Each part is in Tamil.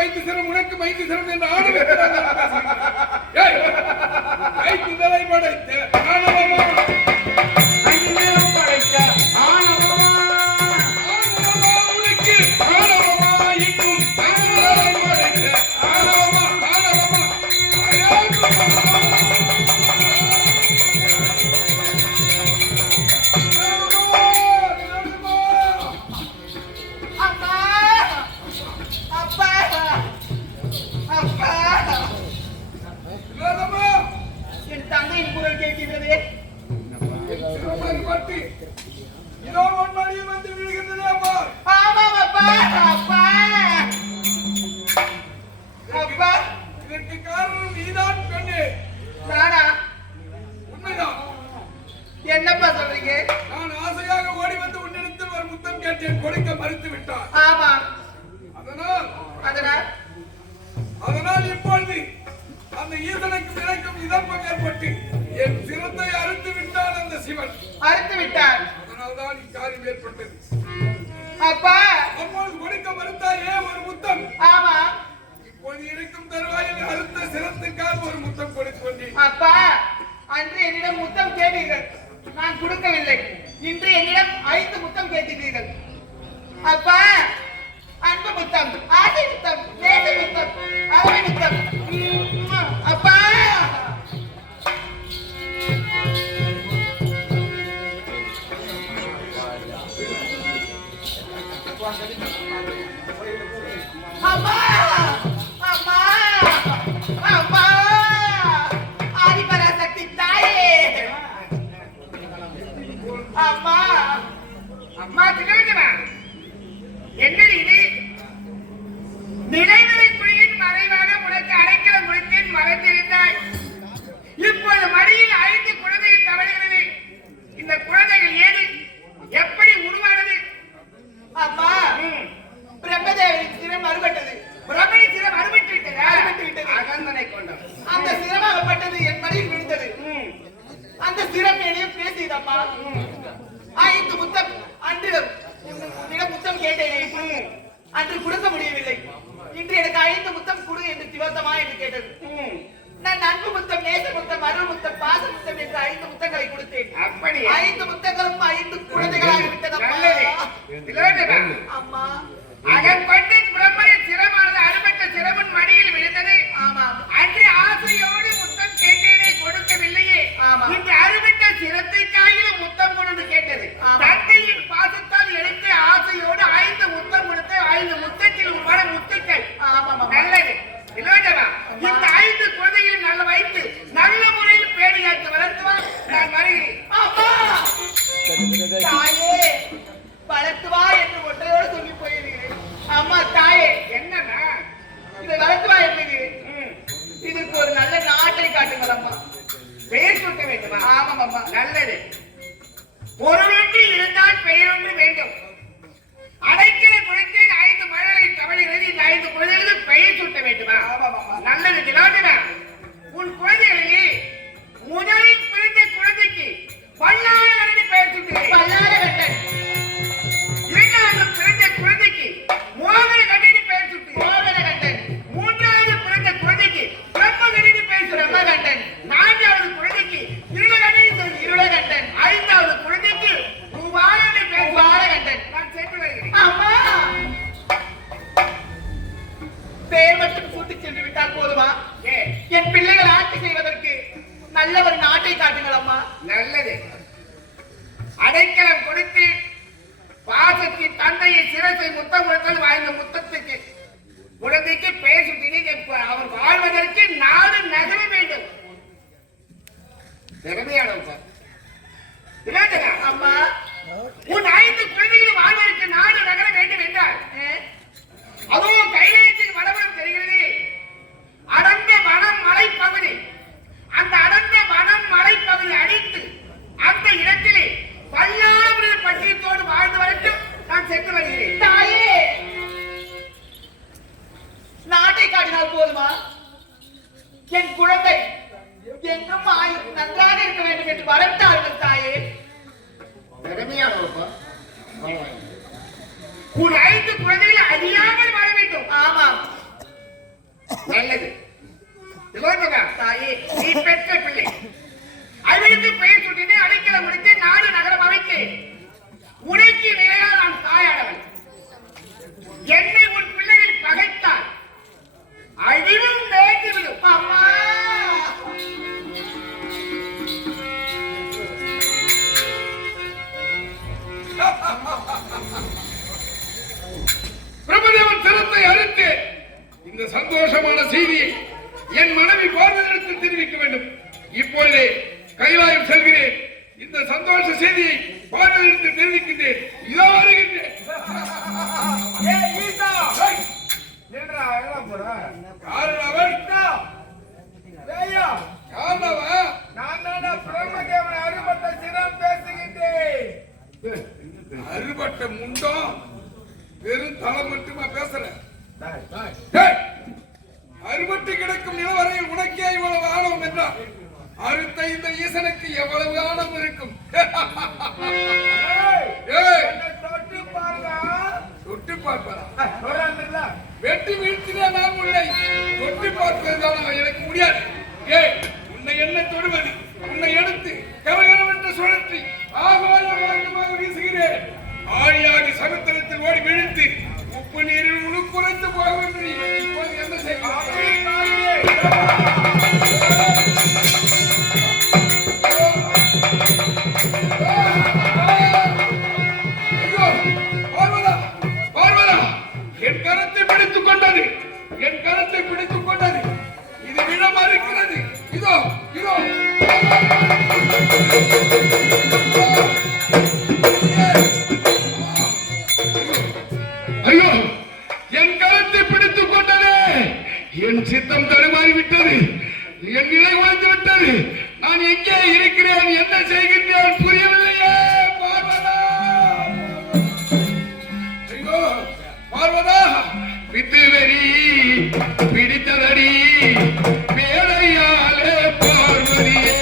வைத்து சிறம் உனக்கு வைத்து சிறம் என்று ஆணவம் கைத்துதலை படைத்த ஆணவமா அண்ணனம் படைத்த ஆணவமா ஆணவமா உனக்கு ஆணவமா இன்னும் அண்ணனை படைத்த ஆணவமா ஆணவமா என்னப்பா சொல்றீங்க? நான் ஆசையாக ஓடி வந்து உன்னிடத்தில் ஒரு முத்தம் கேட்டேன், கொடுக்க மறுத்து விட்டார். ஆமா. அதனால் இப்பொழுது அந்த ஈசனுக்கு நினைக்கும் இதம்பம் ஏற்பட்டு என் சிரத்தை அறுத்து விட்டார் அந்த சிவன். அறுத்து விட்டார். அதனால்தான் இக்காரியம் ஏற்பட்டது. அப்பா அப்பொழுது கொடுக்க மறுத்தாயே ஒரு முத்தம். ஆமா. இப்போது இருக்கும் தருவாயில் அறுத்த சிரத்துக்காக ஒரு முத்தம் கொடுத்து அப்பா அன்று என்னிடம் முத்தம் கேட்டீர்கள், நான் கொடுக்கவில்லை. இன்று என்னிடம் 5 முத்தம் கேட்டீர்கள். அப்பா அன்பு முத்தம், ஆசை முத்தம், நேச முத்தம், அருமை முத்தம். அப்பா அம்மா அம்மா அம்மா ஆதிபராசக்தி தாயே அம்மா அம்மா திகழ்ந்தவா என்ன இது? நிலைமறை குழியின் மறைவாக உனக்கு அடைக்கலம் கொடுத்தேன், மறைந்திருந்தாய். இப்போது மடியில் 5 குழந்தைகள் தவறுகிறது. இந்த குழந்தைகள் ஏது, எப்படி உருவானது? அம்மா பிரம்மதேவரின் சிரம் அறுபட்டது. பிரம்மணி சிரம் அறுபட்டு விட்டதா? அறுபட்டு விட்டது. அகந்தனை கொண்டோம். அந்த சிரமாகப்பட்டது என் மடியில் விழுந்தது. அந்த சிரம் என்னையும் பேசியதம்மா. 5 முத்தம் அன்று உன்னிடம் முத்தம் கேட்டேனே, அன்று கொடுக்க முடியவில்லை. இன்று எனக்கு 5 முத்தம் கொடு என்று திவசமா என்று கேட்டது. நான் அன்பு முத்தம், நேச முத்தம், அருள் முத்தம், பாச முத்தம் என்று 5 முத்தங்களை கொடுத்தேன். அப்படி 5 முத்தங்களும் 5 குழந்தைகளாக விட்டதம்மா. அம்மா அகப்பட்டு பிரம்மணி சிரமானது அறுபட்ட சிரமன் மடியில் விழுந்தது. ஆமா. அன்று ஆசையோடு முத்தம் கேட்டேனே, கொடுக்கவில்லையே. இன்று அறுபட்ட சிரத்தைக்காயிலும் முத்தம் கொண்டு கேட்டது. தந்தையின் பாசத்தால் எடுத்து ஆசையோடு 5 முத்தம் கொடுத்து 5 முத்தத்தில் உருவான முத்துக்கள். நல்லது இல்லவா? இந்த 5 குழந்தைகளை நல்ல வைத்து நல்ல முறையில் பேடியாக்கி வளர்த்துவா. நான் வருகிறேன். தாயே வளர்த்துவா என்று ஒன்றையோடு சொல்லி போயிருக்கிறேன். அம்மா தாயே என்னன்னா இதை வளர்த்துவா என்பது இதுக்கு ஒரு நல்ல நாட்டை காட்டுங்கள் அம்மா. பெயர் சொல்ல வேண்டுமா? ஆமாம் அம்மா. நல்லது. பொருளொன்று இருந்தால் பெயர் ஒன்று வேண்டும். அடைக்கல குழந்தை 5 மழலை தவறுகிறது. இந்த 5 குழந்தைகளுக்கு பெயர் சூட்ட வேண்டுமா? நல்லது திலாட்டனா. உன் குழந்தைகளிலே முதலில் பிறந்த குழந்தைக்கு பல்லாரகண்டி பெயர் சூட்டுகிறேன். பல்லாரகண்டன். இரண்டாவது பிறந்த குழந்தைக்கு மோகன கண்டி பெயர் சூட்டுகிறேன். மோகனகண்டன். மூன்றாவது பிறந்த குழந்தைக்கு பிரம்மகண்டி பெயர் பிரம்மகண்டன். நான்காவது குழந்தைக்கு இருளகண்டன். 5வது குழந்தைக்கு ரூபாரண்டி பெயர் பாலகண்டன். நான் சென்று வருகிறேன். அம்மா பெயர் மட்டும் கூட்டி சென்று விட்டால் போதுமா? என் பிள்ளைகள் ஆட்சி செய்வதற்கு நல்ல ஒரு நாட்டை காட்டுங்கள் அம்மா. நல்லது. அடைக்கலம் கொடுத்து பாசத்தின் தந்தையை சிரசை முத்தம் கொடுத்தது 5 முத்தத்துக்கு குழந்தைக்கு பேசுகிறீங்க. அவர் வாழ்வதற்கு 4 நகர வேண்டும். திறமையானவங்க அம்மா. உன் 5 குழந்தைகளும் வாழ்வதற்கு 4 நகர வேண்டும் என்றால் அதுவும் கைலாயத்தின் வடபுறம் தெரிகிறது. அடர்ந்த வனம் மலைப்பகுதி. அந்த அடர்ந்த வனம் மலைப்பகுதி அடித்து அந்த இடத்திலே பல்லாவிர பட்டியத்தோடு வாழ்ந்து வரட்டும். நான் சென்று வருகிறேன். தாயே நாட்டை காட்டினால் போதுமா? என் குழந்தை என்றும் நன்றாக இருக்க வேண்டும் என்று வரட்டார்கள் தாயே. திறமையானவப்பா. உன் 5 குழந்தைகள் அறியாமல் வாழ வேண்டும். ஆமாம். நல்லது. திலோத்தமா, தாயே நீ பெற்ற பிள்ளை அவளுக்கு பெயர் சுட்டினே அடைக்கலம் முடித்து நாடு நகரம் அமைத்து உனக்கு நிலையாக நான் தாயானவன். என்னை உன் பிள்ளைகள் பகைத்தால் அழிவும் நேர்ந்துவிடும். அம்மா பிரபுதேவன் சிரத்தை அறுத்து இந்த சந்தோஷமான செய்தியை என் மனைவி பார்வதியிடத்தில் தெரிவிக்க வேண்டும். இப்பொழுதே கைலாயம் செல்கிறேன். இந்த சந்தோஷ செய்தியை பார்வதியிடத்தில் தெரிவிக்கின்றேன். இதோ வருகின்றேன். அறுபட்ட முண்டம் வெறும் தலை மட்டுமா பேசுறேன். அறுபட்டு கிடக்கும் நிலவரையில் உனக்கே இவ்வளவு ஆணவம் என்றால் அறுத்த இந்த ஈசனுக்கு எவ்வளவு ஆணவம் இருக்கும்? தொட்டு பார்ப்பதா? வெட்டி வீழ்த்தினா நான் உன்னை தொட்டு பார்ப்பதுதான் எனக்கு முடியாது. உன்னை என்ன தொடுவது? உன்னை எடுத்து கரகரவென்று சுழற்றி ஆகாயமாக வீசுகிறேன். ஆழியாகி சமுத்திரத்தில் ஓடி விழுந்து உப்பு நீரில் உழுக்குறைந்து போக வேண்டும். இப்போது என்ன செய்ய? என் கரத்தை பிடித்துக் கொண்டது. என் கரத்தை பிடித்துக் கொண்டது. இது விழ மறுக்கிறது. இதோ இதோ ஐயோ, என் கரத்தை பிடித்துக் கொண்டது. என் சித்தம் தடுமாறிவிட்டது. என் நிலை உழைந்து விட்டது. நான் எங்கே இருக்கிறேன்? என்ன செய்கின்றேன்? புரியவில்லையே. பார்வதா, ஐயோ பார்வதா, வித்து வெறி பிடித்ததடி வேலையாலே பார்வதியே.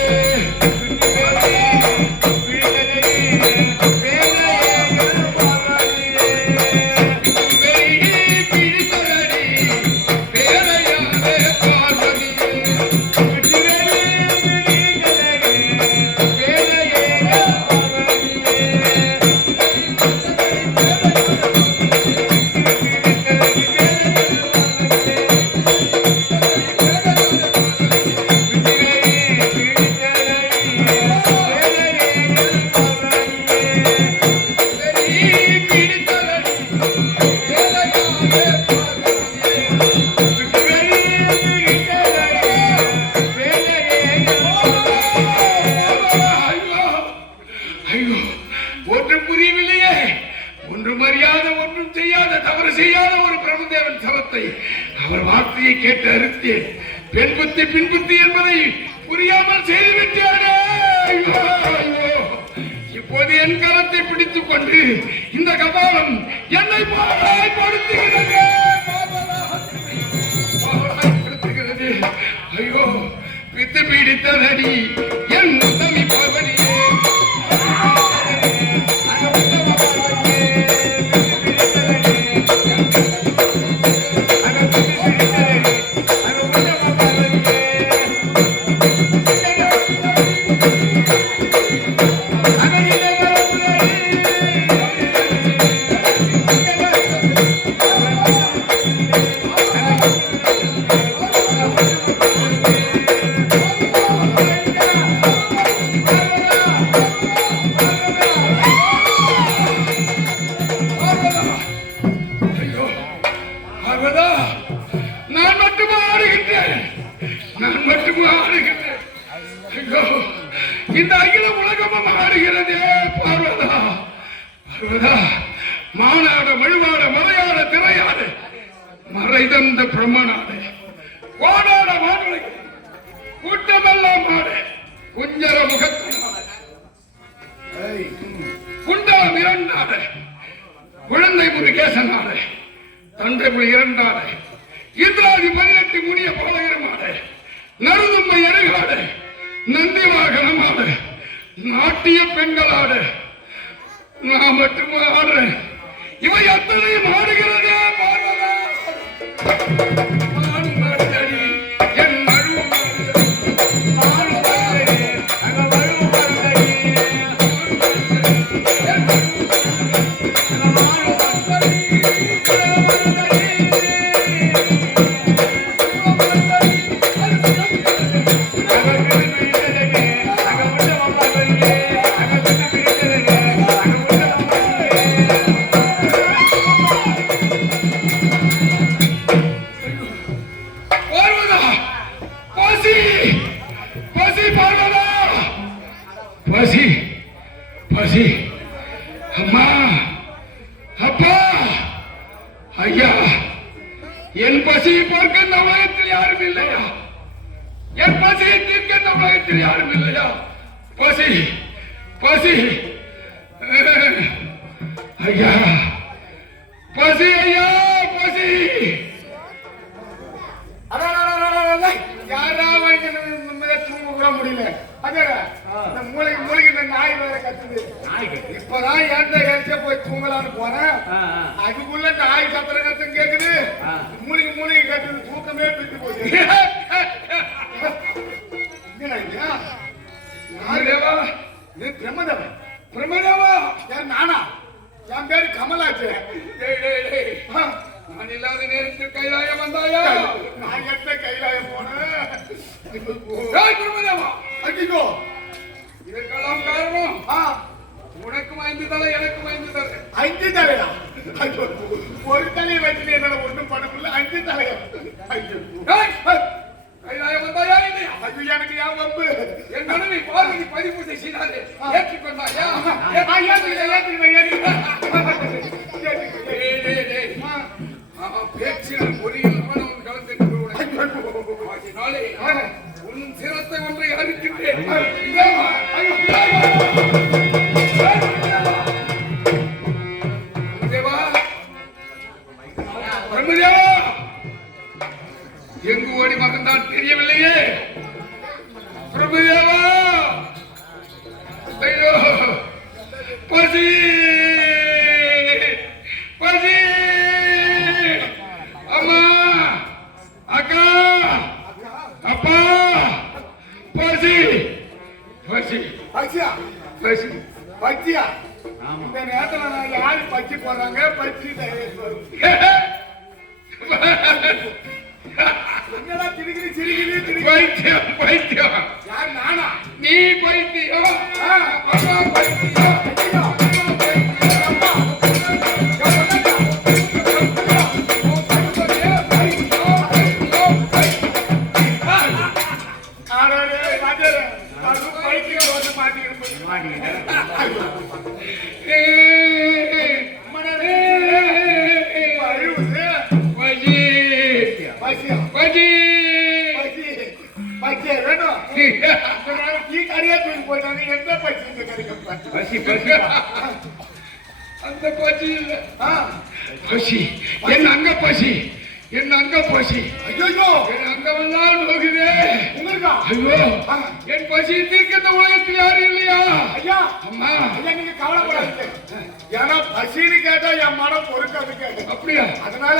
அவர் வார்த்தையை கேட்டு அறுத்தேன். பெண் புத்தி பின் புத்தி என்பதை புரியாமல் செய்துவிட்டானே. இப்போது என் கரத்தை பிடித்துக் கொண்டு இந்த கபாலம் என்னை பாடாய்படுத்துகிறது. ஐயோ, பித்து பீடித்ததடி என் உதவி பார்வதியே. இந்த அகில உலகமும் ஆடுகிறதே பார்வதா. பார்வதா, மானாட மழுவாட மலையாட திரையாடு மறைதந்த பிரம்மனாடு கோடாட வானொலி கூட்டமெல்லாம் ஆடு குஞ்சர முகத்தினாடு குண்டலம் இரண்டாடு குழந்தை முருகேசனாடு தந்தை புலி இரண்டாடு இந்திராதி 18 முனிய பாலகரமாடு நறுதும்பை அருகாடு நந்தி வாகனமாடு நாட்டிய பெண்களாடு நான் மட்டும் ஆடுறேன். இவை அத்தனையும் ஆடுகிறதே பார்வதா. என் பசியை தீர்க்க இந்த உலகத்தில் யாரும் இல்லையா? பசி பசி ஐயா, பசி ஐயா, பசி. யாரா தூங்க கூட முடியல. அந்த மூளைக்கு நாய் வேற கத்துது. இப்பதான் ஏற்ற போய் தூங்கலான்னு போறேன். அதுக்குள்ள நாய் கத்துற கத்தும் கேக்குது. மூளைக்கு கத்துது. தூக்கமே பிடித்து போகுது. பிரம்மதேவன். பிரம்மதேவா, யார் நானா? என் பேரு கமலாச்சு. நான் இல்லாத நேரத்தில் கைலாயம் வந்தாயா? நான் எட்ட கைலாயம் போனேன். பிரம்மதேவா, ஐயோ, இதற்கெல்லாம் காரணம் உனக்கும் 5 தலை, எனக்கும் 5 தலை. 5 தலையா? ஒரு தலையை வச்சு என்னோட ஒண்ணும் பண்ண முடியல. 5 தலையா? கைலாயம் வந்தாயா இல்லையா? அது எனக்கு ஏன் வம்பு? என் மனைவி பார்வதி பதிப்பூசை செய்தாலே ஏற்றுக்கொண்டாயா? பேச்சில் பொறியில் அவன் கலந்திருக்கிறே. உன் சிரத்தை ஒன்றை அறுக்கின்றேன். எங்கு ஓடி மகன்தான் தெரியவில்லையே. பிரபுதேவா, ஐயோ, பசி பசி. அம்மா, அக்கா, அப்பா, பசி பசி பச்சியா? பசி. பச்சியா? இந்த நேரத்துல நான் யாரு பச்சி போடுறாங்க? பச்சி என்னடா திரிகிரி சிரிகிரி? பைத்தியம் பைத்தியம். யார் நானா? நீ பைத்தியம். அப்பா பைத்தியம். அந்த பசி இல்ல. பசி என் அங்க பசி, என் அங்க பசி. ஐயோ, என் அங்கமெல்லாம் நோகுதே. உங்களுக்கா? ஐயோ, என் பசியை தீர்க்க இந்த உலகத்தில் யாரும் இல்லையா? ஐயா, அம்மா, ஐயா நீங்க கவலைப்படாதீங்க. ஏன்னா பசின்னு கேட்டா என் மனம் பொறுக்காது கேட்டு. அப்படியா? அதனால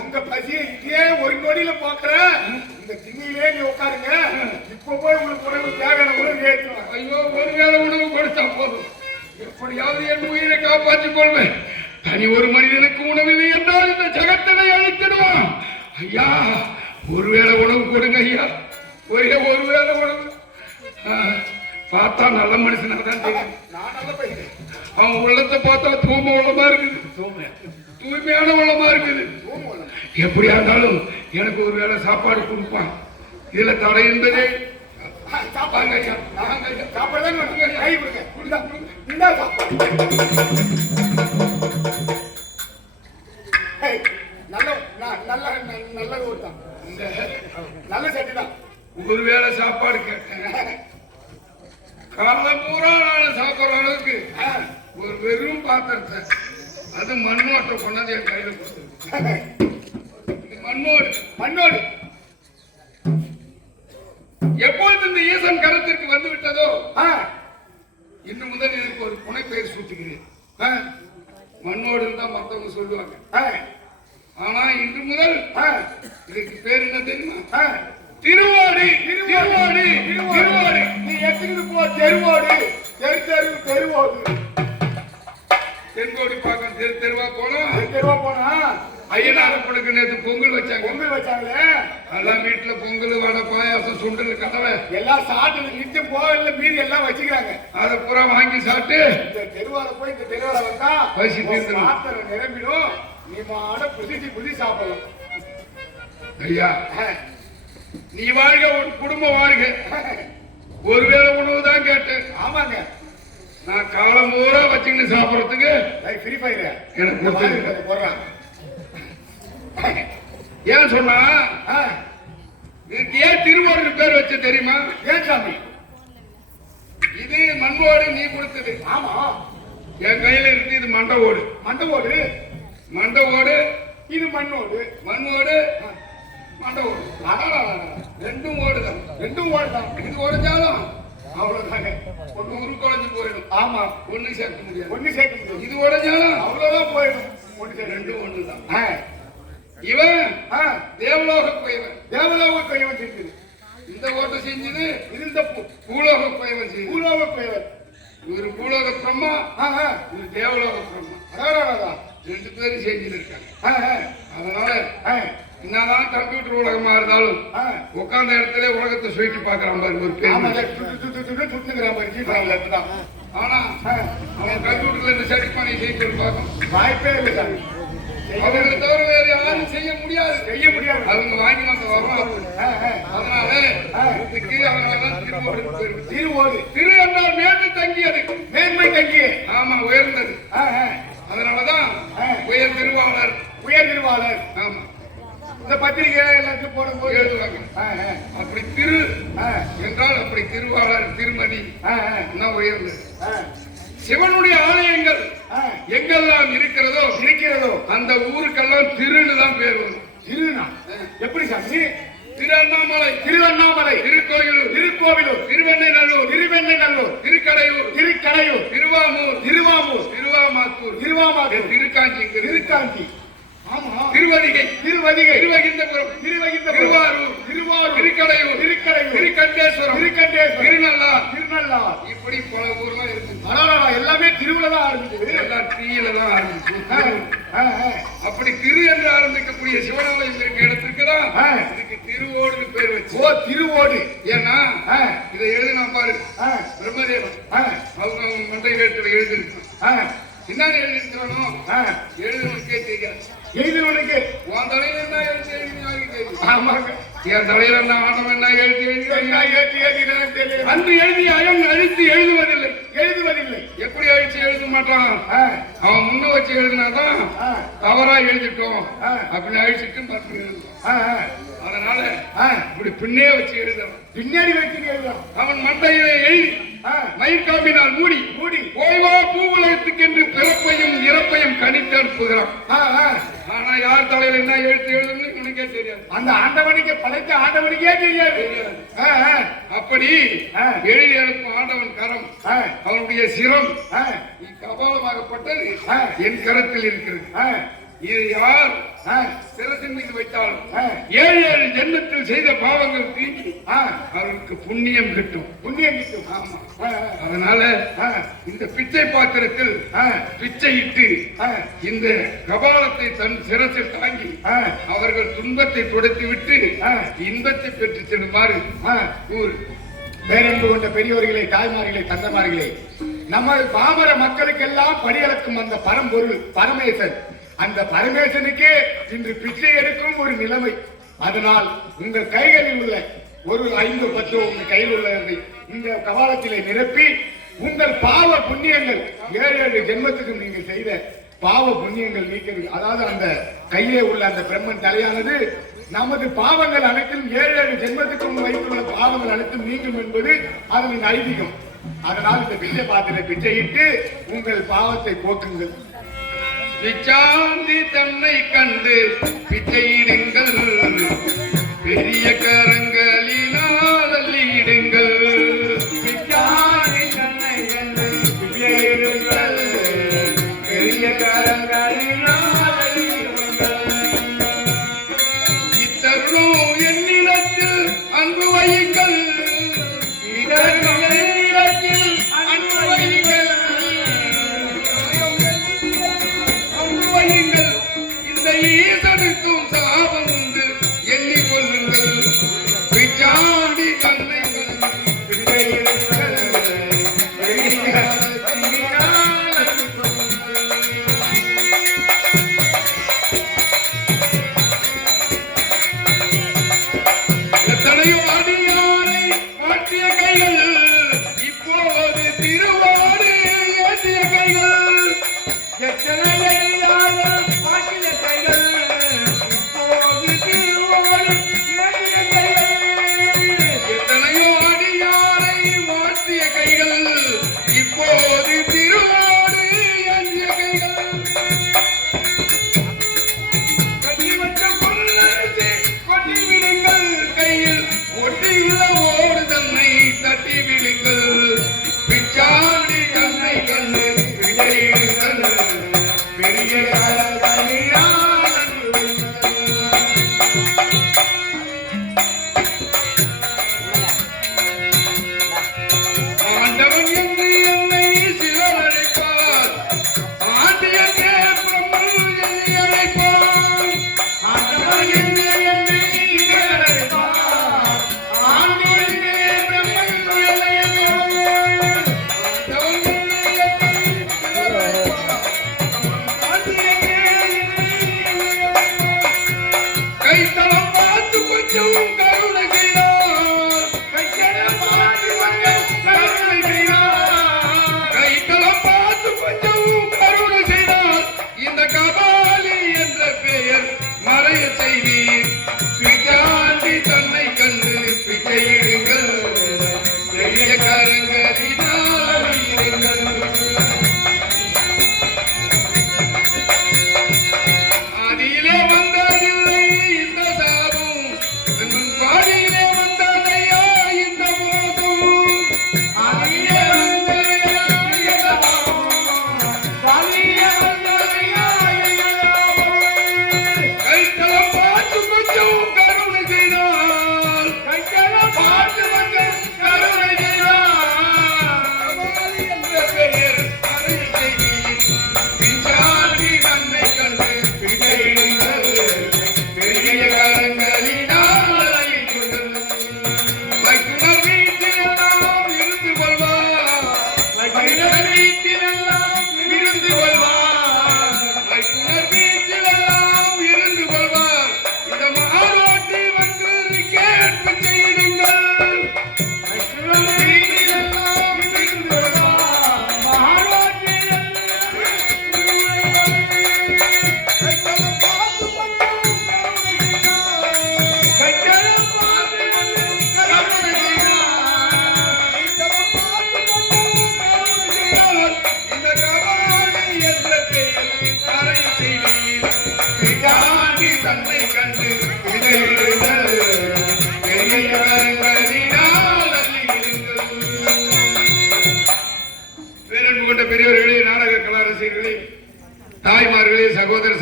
உங்க பசியை இதே ஒரு நொடியில போக்குற இந்த திண்ணிலே நீ உட்காருங்க. இப்ப போய் உங்களுக்கு உணவு தேவையான உணவு ஏற்றுவேன். ஐயோ, ஒருவேளை உணவு கொடுத்தா போதும். எப்படியாவது என் உயிரை காப்பாற்றிக் கொள்வேன். தனி ஒரு மனிதனுக்கு உணவில்லை என்றால் இந்த ஜகத்தினை அழித்திடுவான். ஐயா, ஒருவேளை உணவு கொடுங்க ஐயா. ஒரே ஒருவேளை உணவு. பார்த்தா நல்ல மனுஷனா தான் தெரியும். நான் நல்ல பையன். அவன் உள்ளத்தை பார்த்தா தூய்மை உள்ளமா இருக்குது. தூய்மையான உள்ளமா இருக்குது. எப்படியா இருந்தாலும் எனக்கு ஒரு வேளை சாப்பாடு கொடுப்பான். இதுல தடை என்பதே சாப்பாடு ஐயா. சாப்பாடு தான் கை கொடுங்க. இந்த சாப்பாடு நல்ல நல்ல நல்ல ஊர்தான். நல்ல சட்டி தான். ஒரு வேளை சாப்பாடு கேட்டேன். காலம் பூரா நான் சாப்பிட்ற அளவுக்கு ஒரு வெறும் பாத்திரத்தை, அது மண்ணோட்டை கொண்டாந்து என் கையில கொடுத்துருக்கு. மண்ணோடு மண்ணோடு எப்பொழுது இந்த ஈசன் கருத்திற்கு வந்து விட்டதோ இன்னும் முதல் எனக்கு ஒரு புனை பெயர் சூட்டுகிறேன். மண்ணோடு இருந்தா மற்றவங்க சொல்லுவாங்க. ஆனா இன்று முதல் இதுக்கு பேர் என்ன தெரியுமா? திருவாடி. திருவாடி திருவாடி. நீ எத்தனை போ தெருவோடு. தெரு தெருவோடு. தென்கோடி பார்க்க தெரு தெருவா போனோம். தெருவா போனா ஐயனாரப்பனுக்கு நேற்று பொங்கல் வச்சாங்க. பொங்கல் வச்சாங்களே. எல்லாம் வீட்டுல பொங்கல், வடை, பாயாசம், சுண்டல், கடலை எல்லாம் சாப்பிட்டு நிச்சயம் போகல. மீதி எல்லாம் வச்சுக்கிறாங்க. அதை பூரா வாங்கி சாப்பிட்டு இந்த தெருவால போய் இந்த தெருவால வந்தா பசி தீர்ந்துடும். பாத்திரம் நிரம்பிடும். நீ மாட புதிச்சு சாப்பிடலாம். ஐயா, நீ வாழ்க, ஒரு குடும்பம் வாழ்க. ஒருவேளை உணவு தான் கேட்டேன். ஆமாங்க, நான் காலம் பூரா வச்சுக்கிட்டு சாப்பிடறதுக்கு ஃப்ரீ ஃபயர் எனக்கு போடுறான். ஏன் சொன்னா இதுக்கு ஏன் திருவோடு பேர் வச்சு தெரியுமா? ஏன் சாமி? இது மண்ணோடு நீ கொடுத்தது. ஆமா, என் கையில இருக்கு. இது மண்ட ஓடு. மண்ட ஓடு. மண்ட ஓடு. இது மண்ணோடு. மண்ணோடு மண்ட ஓடு. ரெண்டும் ஓடுதான். ரெண்டும் ஓடுதான். இது உடைஞ்சாலும் அவ்வளவுதாங்க. ஒண்ணு உருக்குலைஞ்சு போயிடும். ஆமா, ஒண்ணு சேர்க்க முடியாது. ஒண்ணு சேர்க்க முடியாது. இது உடைஞ்சாலும் அவ்வளவுதான் போயிடும். ஒண்ணு சேர்க்க ரெண்டும் ஒண்ணுதான். இவன் தேவலோக குயவன். தேவலோக குயவன் செஞ்சது. இந்த ஓட்டை செஞ்சது இது இந்த பூலோக குயவன் செஞ்சது. பூலோக குயவன். இவரு பூலோக பிரம்மா, இது தேவலோக பிரம்மா. ரெண்டு பேரும் செஞ்சிருக்காங்க. அதனால என்னதான் கம்ப்யூட்டர் உலகமா இருந்தாலும் உட்கார்ந்த இடத்துல உலகத்தை சுற்றி பாக்குறான் பாரு ஒரு பேர். ஆனா அவன் கம்ப்யூட்டர்ல இந்த சட்டிப்பானை செய்து பார்க்கும் வாய்ப்பே இல்லை சார். அவர்களை தவிர வேற யாரும் செய்ய முடியாது. செய்ய முடியாது. அவங்க வாங்கி வந்த வரும். அதனால இதுக்கு அவங்களாம் திருவோடு. திரு என்றால் மேன்மை தங்கியது. மேன்மை தங்கிய. ஆமா, உயர்ந்தது. அதனாலதான் உயர் திருவாளர். உயர் திருவாளர். ஆமா, இந்த பத்திரிகை எல்லாத்தையும் போடும்போது எழுதுவாங்க. அப்படி திரு என்றால் அப்படி திருவாளர் திருமதி உயர்ந்தது. சிவனுடைய ஆலயங்கள் எங்கெல்லாம் இருக்கிறதோ அந்த ஊருக்கெல்லாம் திருன்னு தான் பேர் வரும். திருநா எப்படி சாமி? திருவண்ணாமலை, திருக்கோயிலூர், திருவெண்ணைநல்லூர், திருக்கடையூர், திருவாமூர், திருவாமாத்தூர், திருக்காஞ்சி, ஆமா, திருவதிகை, திருவகிந்தபுரம், திருவாரூர், திருக்கடையூர், திருக்கண்டேஸ்வரம், திருநள்ளார், இப்படி பல ஊர்லாம் இருக்கு. எல்லாமே திருவிழா தான் ஆரம்பிச்சது. எல்லாம் தீயில தான் ஆரம்பிச்சு. அப்படி திரு என்று ஆரம்பிக்கக்கூடிய சிவனாலயம் இருக்க இடத்திற்கு தான் இதுக்கு திருவோடு பேர் வச்சு. ஓ, திருவோடு. ஏன்னா இதை எழுதினா பாரு பிரம்மதேவன் அவங்க மண்டை வேட்டில் எழுதிருக்கான். என்ன எழுதிருக்கானோ எழுதுவனுக்கே தெரியாது. எழுதுவனுக்கு உன் தலையில என்ன எழுதி எழுதி. ஆமாங்க, என் தலையில என்ன ஆட்டம் என்ன எழுதி எழுதி அன்று எழுதி அயன் அழித்து எழுதுவதில்லை. எப்படி அழிச்சு எழுத மாட்டான். அவன் முன்ன வச்சு எழுதினாதான் தவறா எழுதிட்டோம் அப்படின்னு அழிச்சிட்டு மறுபடியும் எழுதுவான். அதனால இப்படி பின்னே வச்சு எழுதுறான். பின்னாடி வச்சு எழுதுறான். அவன் மண்டையிலே எழுதி மயிர்காம்பினால் மூடி ஓய்வா பூவுலகத்துக்கு என்று பிறப்பையும் இறப்பையும் கணித்து அனுப்புகிறான். ஆனா யார் தலையில என்ன எழுத்து எழுதுன்னு உனக்கே தெரியாது. அந்த ஆண்டவனுக்கு படைத்த ஆண்டவனுக்கே தெரியாது. அப்படி எழுதி அனுப்பும் ஆண்டவன் கரம், அவனுடைய சிரம் கபாலமாகப்பட்டது என் கரத்தில் இருக்கிறது. இது யார் சிரசின் மீது வைத்தாலும் 7 ஜென்மத்தில் செய்த பாவங்கள் தீங்கி அவருக்கு புண்ணியம் கிட்டும். ஆமா, அதனால இந்த பிச்சை பாத்திரத்தில் பிச்சையிட்டு இந்த கபாலத்தை தன் சிரசில் தாங்கி அவர்கள் துன்பத்தை துடைத்து விட்டு இன்பத்தை பெற்று செல்லுமாறு கூறு. பேரன்பு கொண்ட பெரியவர்களே, தாய்மார்களே, தந்தைமார்களே, நமது பாமர மக்களுக்கெல்லாம் படியளக்கும் அந்த பரம்பொருள் பரமேசன், அந்த பரமேசனுக்கே இன்று பிச்சை எடுக்கும் ஒரு நிலைமை. அதனால் உங்கள் கைகளில் உள்ள ஒரு 5-10 உங்கள் கையில் உள்ளவர்கள் இந்த கபாலத்திலே நிரப்பி உங்கள் பாவ புண்ணியங்கள் 7 ஜென்மத்துக்கு நீங்கள் செய்த பாவ புண்ணியங்கள் நீக்கிறது. அதாவது அந்த கையிலே உள்ள அந்த பிரம்மன் தலையானது நமது பாவங்கள் அனைத்தும் 7 ஜென்மத்துக்கு வைத்துள்ள பாவங்கள் அனைத்தும் நீங்கும் என்பது அதனின் ஐதீகம். அதனால் இந்த பிச்சை பாத்திர பிச்சையிட்டு உங்கள் பாவத்தை போக்குங்கள். பிச்சாந்தி தன்னை கண்டு பிச்சையிடுங்கள், பெரிய கரங்களினால் அள்ளிடுங்கள். பிச்சாந்தி தன்னை கண்டு பிச்சையிடுங்கள், பெரிய கரங்களினால் அள்ளிடுங்கள். இத்தருணம் என்னிடத்தில் அன்பு வையுங்கள், இதற்கும் என்னிடத்தில் அன்பு வையுங்கள், இந்த ஈசனுக்கும் சாபம் உண்டு எண்ணிக்கொள்ளுங்கள். பிச்சாண்டி தன்னை எத்தனையோ அடியாரை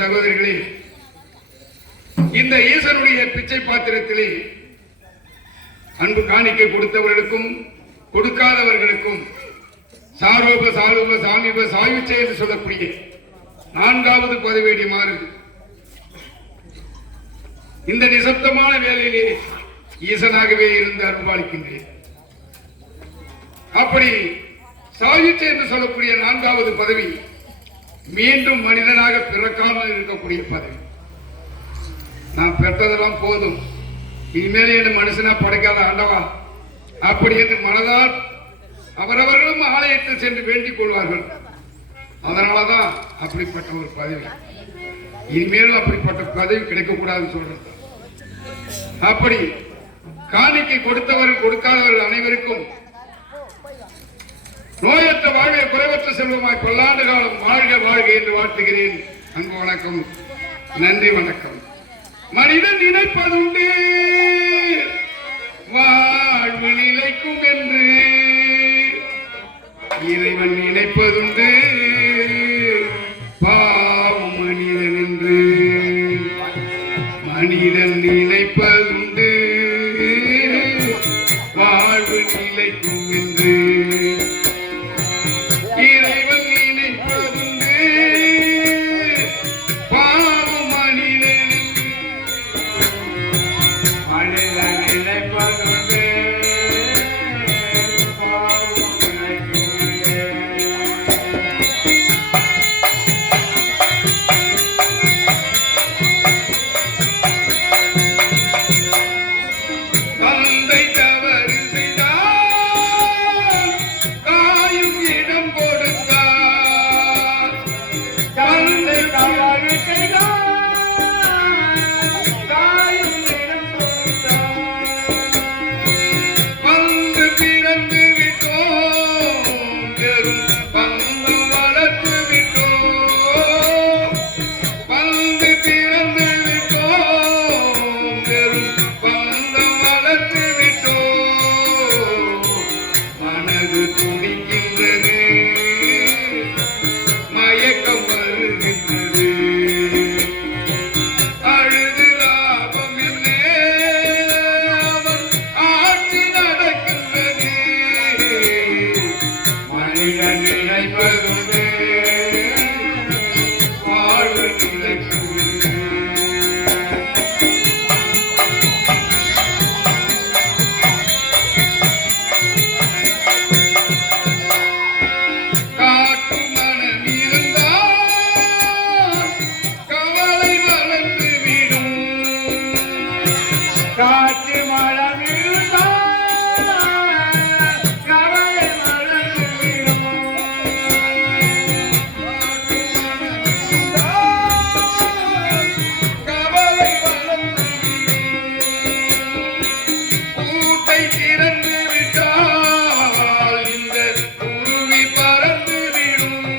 சகோதரிகளே, இந்த ஈசனுடைய பிச்சை பாத்திரத்திலே அன்பு காணிக்கை கொடுத்தவர்களுக்கும் கொடுக்காதவர்களுக்கும் சாரோப சாரூப சாமிப சாயுச்சை என்று சொல்லக்கூடிய 4வது பதவியடிமாறு இந்த நிசப்தமான வேலையிலே ஈசனாகவே இருந்து அருள்பாலிக்கின்றேன். அப்படி சாயுச்சை என்று சொல்லக்கூடிய 4வது பதவி மீண்டும் மனிதனாக பிறக்காமல் இருக்கக்கூடிய பதவி. நான் பெற்றதெல்லாம் போதும், இனிமேல் என்ன மனுஷனா படைக்காத ஆண்டவா அப்படி என்று மனதால் அவரவர்களும் ஆலயத்தில் சென்று வேண்டிக் கொள்வார்கள். அதனாலதான் அப்படிப்பட்ட ஒரு பதவி, இனிமேலும் அப்படிப்பட்ட பதவி கிடைக்கக்கூடாதுன்னு சொல்றது. அப்படி காணிக்கை கொடுத்தவர்கள் கொடுக்காதவர்கள் அனைவருக்கும் நோயற்ற வாழ்வை குறைவற்ற செல்வமாய் பல்லாண்டு காலம் வாழ்க வாழ்க என்று வாழ்த்துகிறேன். அன்பு வணக்கம், நன்றி வணக்கம். மனிதன் நினைப்பதுண்டு வாழ்வு நிலைக்கும் என்று, இறைவன் நினைப்பதுண்டு பாவம் மனிதன் என்று. மனிதன் நினைப்பதுண்டு வாழ்வு நிலைக்கும் என்று, இறைவன் நினைப்பதுண்டு பாவம் மனிதன் என்று. மனிதன் நினைப்பதுண்டு பாவம் நிலைக்கும் என்று. தந்தை தவறு செய்தால் தாயும் இடம் கொடுத்தார். தந்தை தவறு செய்தால் தாயும் இடம் கொடுத்தார். வந்து பிறந்து விட்டோம், பெரும் பந்தம் வளர்த்து விட்டோம். வந்து பிறந்து விட்டோம், பெரும் பந்தம் வளர்த்து விட்டோம். மனது துடிக்கின்றது, மயக்கம் வருகின்றது. அழுது லாபம் இல்லை, அவன் ஆட்சி நடக்கின்றது. மனிதன் நினைப்பதுண்டு வாழ்வு நிலைக்கும் என்று. காட்டு மனம் இருந்தால் கவலை வளர்ந்து விடும். காட்டு மனம் இருந்தால் கவலை வளர்ந்து விடும். காட்டு மனம் இருந்தால் கவலை வளர்ந்து விடும். கூட்டை திறந்து விட்டால் இந்த குருவி பறந்து விடும்.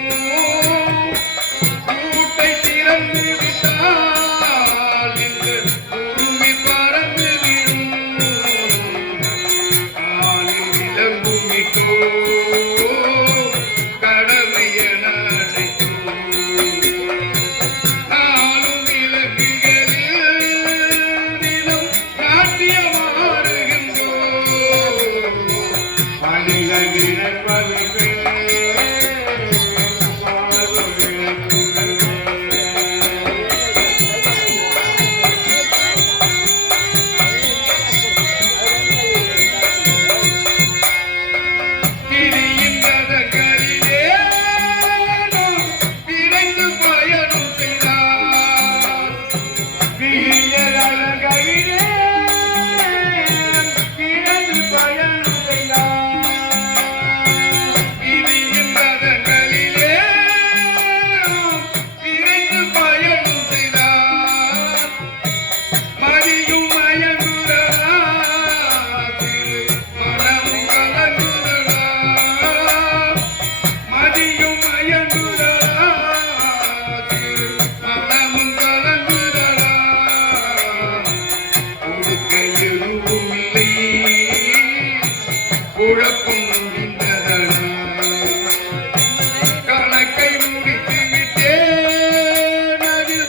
கூட்டை திறந்து விட்டால் இந்த குருவி பறந்து விடும். காலில் விலங்கும் விட்டோ கடமை என அழைத்தோம். நாளும் விலங்குகளில் தினம் நாட்டியமாடுகின்றோம். மனிதன் நினைப்பதுண்டு வாழ்வு நிலைக்கும் என்று. திரிகின்றதற்கரிலே நாம் விரைந்து பயணம் செய்தார். விரியதற்கரிலே விரைந்து பயணம் செய்தார். விரிகின்றதற்கரிலே நாம் விரைந்து பயணம் செய்தார். மதியும் மயங்குதடா, திரு மனமும் கலங்குதடா. மதியும் மயங்குதடா, திரு மனமும் கலங்குதடா. கொடுக்க எதுவும் இல்லை, குழப்பம் முடிந்ததடா. கணக்கை முடித்து விட்டேன், அதில்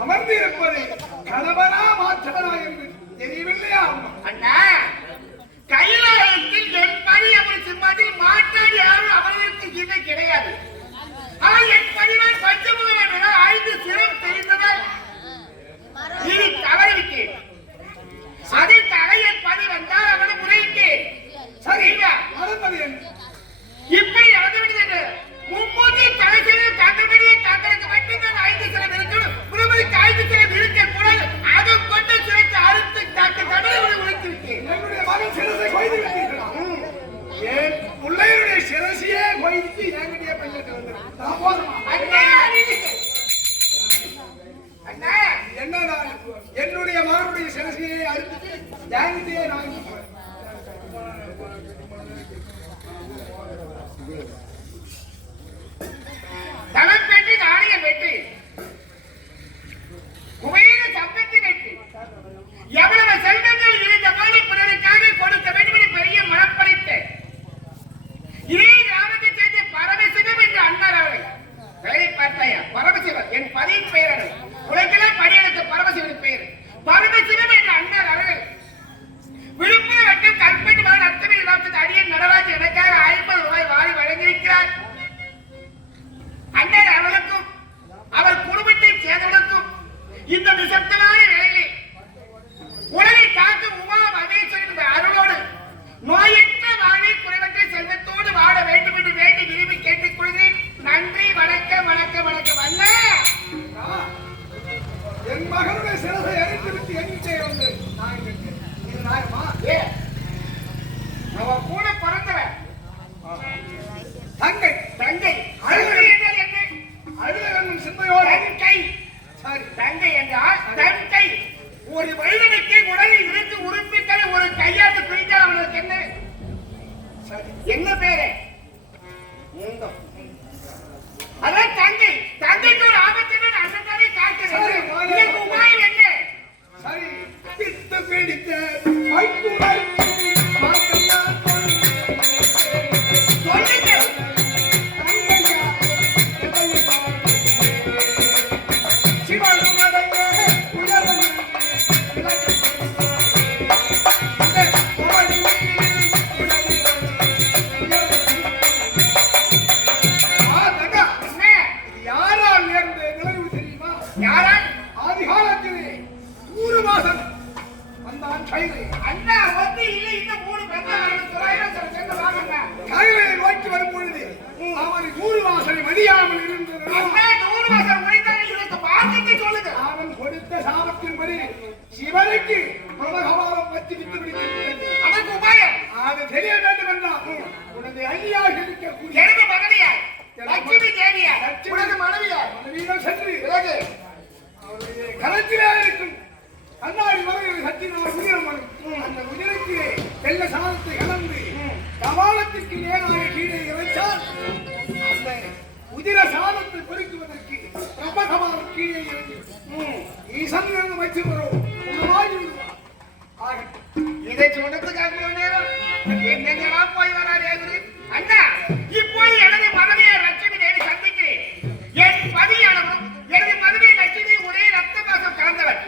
அமர்ந்திருப்பது கணவனா மாற்றவனா என்று தெரியவில்லை என்கிட்டயே நான் தனம் பெற்று நாணயம் பெற்று குபேர சம்பத்து பெற்று எவ்வளவு செல்வங்கள் இருந்த போது பிறருக்காக கொடுக்க வேண்டும் என்று பெரிய மனப்படைத்த இதே கிராமத்தை சேர்ந்த பரமசிவம் என்ற அண்ணார் அவர்கள் பெயரை பார்த்தாயா? பரமசிவன் என் பதியின் பெயர் உலகெல்லாம் படியெடுத்த பரமசிவன் பெயர் பரமசிவம் என்ற அண்ணார் அவர்கள் விழுப்புரம் வட்டம் கல்பெட்டு மகன் அத்தமை கிராமத்துக்கு அடியன் நடராஜ் எனக்காக 50 ரூபாய் வாரி வழங்கியிருக்கிறார். அண்ணர் அவர்களுக்கும் அவர் குடும்பத்தை சேர்ந்தவர்களுக்கும் இந்த நிசப்தமான நிலையிலே உலகை காக்கும் உமா மகேஸ்வரின் அருளோடு நோயற்ற வாழ்வை குறைவற்ற செல்வத்தோடு வாழ வேண்டும் என்று வேண்டி விரும்பி கேட்டுக் கொள்கிறேன். நன்றி. வணக்கம் வணக்கம் வணக்கம். அண்ணா என் மகனுடைய சிறதை எரித்து விட்டு எண்ணிக்கை வந்து நான் கேட்டேன். இது நியாயமா? அவன் கூட பிறந்தவன் தங்கை தங்கை. அழுகை என்றால் என்ன? அழுத என்னும் சிந்தையோடு தங்கை. சரி, தங்கை என்றால் தங்கை. ஒரு மனிதனுக்கு உடலில் இருந்து உறுப்பினர் ஒரு கையாண்டு பிரித்தால் அவனுக்கு என்ன? சரி, என்ன பேரு? அதான் தங்கை. தங்கைக்கு ஒரு ஆபத்து அண்ணன் தானே காட்டுறது. இதற்கு உபாயம் என்ன? சரி. பித்து பிடித்த மைத்துரைக்கு மாற்றம்தான் சொல்லுங்க. தங்கையா எதையும் சிவனும் அடைய உயர்வன் யாரால் நேர்ந்த நிலவு தெரியுமா? யாரால்? ஆதிகாலத்திலே 100 மாசம் வந்தான் கைலை. அண்ணா வந்து இல்லை இந்த 3 பெண்கள் சேர்ந்து வாங்க. கைலை நோக்கி வரும் பொழுது அவன் 100 வாசனை மதியாமல் இருந்தது. அண்ணா 100 மாசம் முடிந்தால் இதற்கு மார்க்கத்தை சொல்லுங்க. அவன் கொடுத்த சாபத்தின்படி சிவனுக்கு பிரபகவாரம் வச்சு விட்டு பிடித்திருக்கிறது. அதற்கு உபாயம் அது தெரிய வேண்டும் என்றால் உனது அள்ளியாக இருக்கக்கூடிய எனது மகனியார் லட்சுமி தேவியார் உனது மனைவியார் மனைவியிடம் சென்று பிறகு அவருடைய கரத்திலே இருக்கும் கண்ணாடி வரையில் சத்தினால் உயிரம் வரும். அந்த உயிருக்கு வெள்ள சாதத்தை கலந்து கபாலத்திற்கு நேராக கீழே இறைச்சால் அந்த உதிர சாதத்தை பெருக்குவதற்கு பிரபகவாரம் கீழே இறங்கி ஈசன் வச்சு வரும் உணவாகி விடுவார். ஆகட்டும், இதை சொன்னதுக்காக நேரம் என்னென்னலாம் போய் வராரு அண்ணா. இப்போது எனது மனைவியார் லட்சுமி தேவி சந்திக்கிறேன். என் பதியானவரும் எனது மனைவி லட்சுமி ஒரே ரத்த பாசம் கலந்தவர்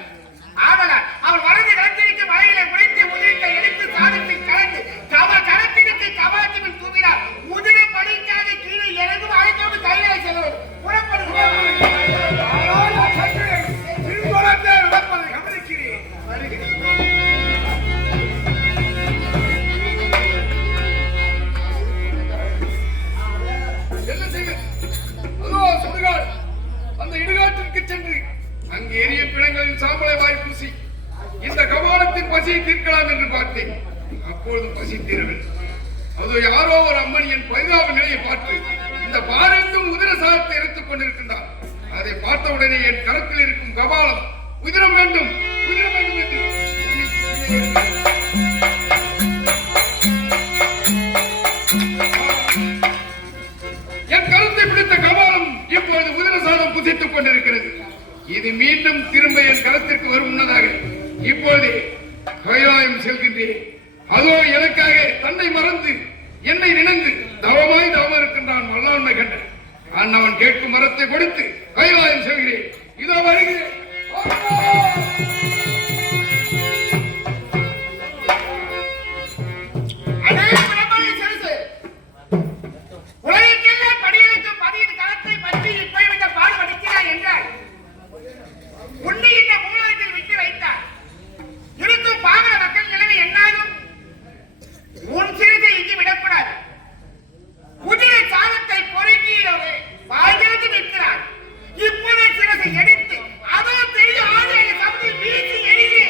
ஆதலால் அவள் வரது நிலத்திற்கு மலையில உடைத்து முதலீட்டை எடுத்து சாதத்தில் கலந்து கரத்திற்கு கபாலத்தில் தூவினார். உதிர படிக்காத கீழே எனக்கும் அழைத்தோடு கையிலே செல்வது புறப்படுகிறார். திருக்குறளை நடப்பதை கவனிக்கிறேன். வருகிறேன். என்ன செய்ய? அதோ சுடுகாடு. அந்த இடுகாட்டிற்கு சென்று அங்கு எரிய பிணங்களின் சாம்பலை வாய் பூசி இந்த கபாலத்தின் பசியை தீர்க்கலாம் என்று பார்த்தேன். அப்பொழுது பசி தீரவில்லை. அதோ யாரோ ஒரு அம்மன் என் பரிதாப நிலையை பார்த்து இந்த பாரெங்கும் உதிர சாதத்தை எடுத்துக் கொண்டிருக்கின்றார். அதை பார்த்தவுடனே என் கரத்தில் இருக்கும் கபாலம் உதிரம் வேண்டும் உதிரம் வேண்டும் என்று என் கருத்தை பிடித்த கபாலம் இப்பொழுது உதிர சாதம் புதித்துக் கொண்டிருக்கிறது. இது மீண்டும் திரும்ப என் கரத்திற்கு வரும் முன்னதாக இப்பொழுது கைலாயம் செல்கின்றேன். அதோ எனக்காக தன்னை மறந்து என்னை நினைந்து தவமாய் தவம் இருக்கின்றான் வல்லாண்மை கண்டன். அண்ணவன் கேட்கும் மரத்தை கொடுத்து கைலாயம் செல்கிறேன். இதோ வருகிறேன். உலகெல்லாம் படியெடுக்கும் பதியின் களத்தை பற்றி இப்போது பாடுபடுகிறார் என்றால் உன்னை இந்த மூலத்தில் விட்டு வைத்தார் இருக்கும் பாமர மக்கள் நிலைமை என்னாகும்? உன் சிறுத்தை இங்கு விடக்கூடாது. உதிர சாதத்தை பொறுக்கியோடு வாழ்கிறது நிற்கிறார். இப்போது சிறசை எடுத்து அதோ தெரிய ஆதியாக சமத்தில் வீசி எறிது.